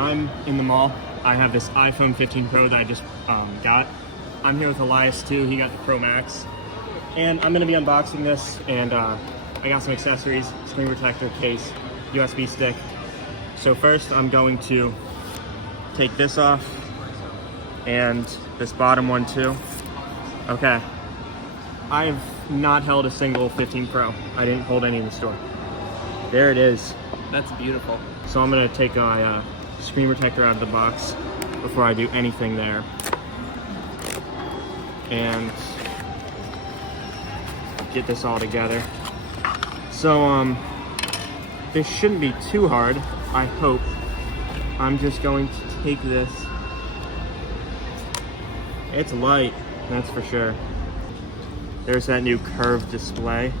I'm in the mall. I have this iPhone 15 Pro that I just got. I'm here with Elias too. He got the Pro Max. And I'm gonna be unboxing this, and I got some accessories, screen protector, case, USB stick. So first I'm going to take this off, and this bottom one too. Okay. I've not held a single 15 Pro. I didn't hold any in the store. There it is. That's beautiful. So I'm gonna take my screen protector out of the box before I do anything there. And get this all together. So this shouldn't be too hard, I hope. I'm just going to take this. It's light, that's for sure. There's that new curved display.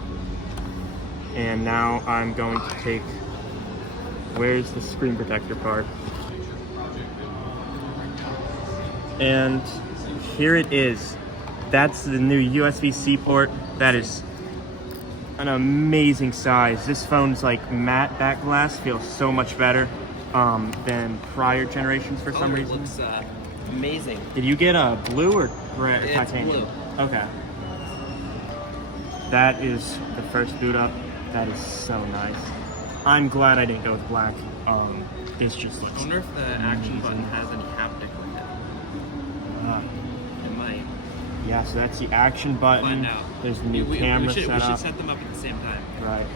And now I'm going to take, where's the screen protector part? And here it is. That's the new USB-C port. That is an amazing size. This phone's like matte back glass, feels so much better than prior generations for some reason. It looks amazing. Did you get a blue or gray? Titanium? Blue. Okay. That is the first boot up. That is so nice. I'm glad I didn't go with black. This just looks. I wonder if the action button has any haptic with it. It might. Yeah, so that's the action button. Find out. There's the new camera setup. We should set them up at the same time. Right.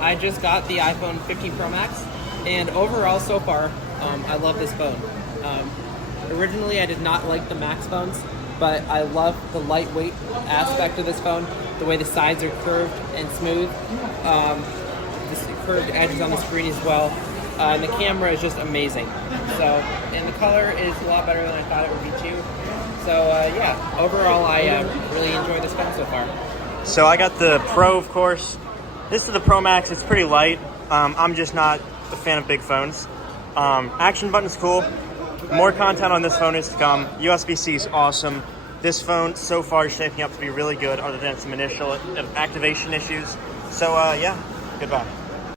I just got the iPhone 15 Pro Max, and overall so far, I love this phone. Originally, I did not like the Max phones, but I love the lightweight aspect of this phone, the way the sides are curved and smooth, this curved edges on the screen as well, and the camera is just amazing. So, and the color is a lot better than I thought it would be too. So yeah, overall I really enjoy this phone so far. So I got the Pro, of course. This is the Pro Max. It's pretty light. I'm just not a fan of big phones. Action button's cool. More content on this phone is to come. USB-C is awesome. This phone so far is shaping up to be really good, other than some initial activation issues. So yeah, goodbye.